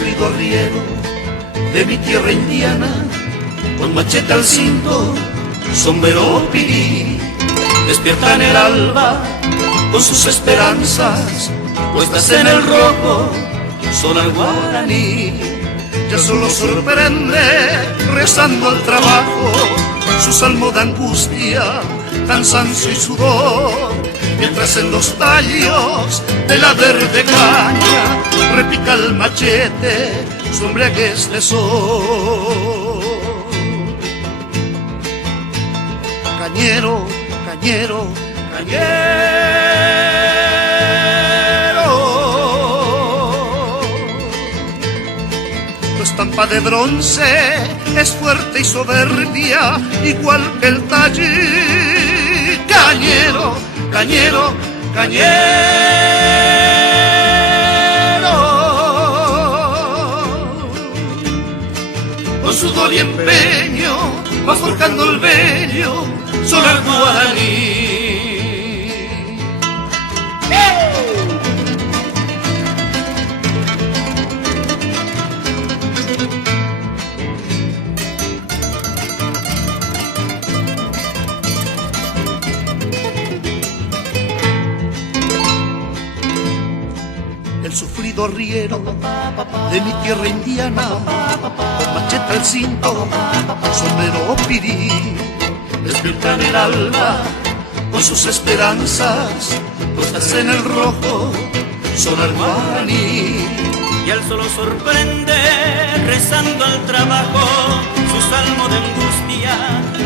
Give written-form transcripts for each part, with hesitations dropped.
sufrido arriero de mi tierra indiana, con machete al cinto, sombrero pirí, despierta en el alba con sus esperanzas puestas en el rojo, son al guaraní. Ya solo sorprende rezando al trabajo, su salmo de angustia, cansancio y sudor, mientras en los tallos de la verde caña repica el machete su embriaguez de sol. Cañero, cañero, cañero, tu estampa de bronce es fuerte y soberbia, igual que el tallí. Cañero, cañero, cañero, con sudor y empeño va forjando el vello solar guaraní. El sufrido arriero de mi tierra indiana, con machete al cinto, sombrero pirí, despierta en el alba con sus esperanzas puestas en el rojo, sonar guaraní. Y al solo sorprende rezando al trabajo, su salmo de angustia,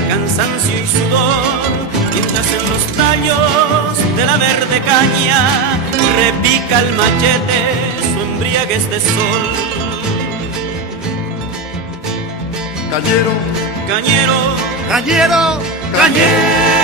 cansancio y sudor, mientras en los tallos de la verde caña repica el machete su embriaguez de sol. Cañero, Cañero, cañero, cañero.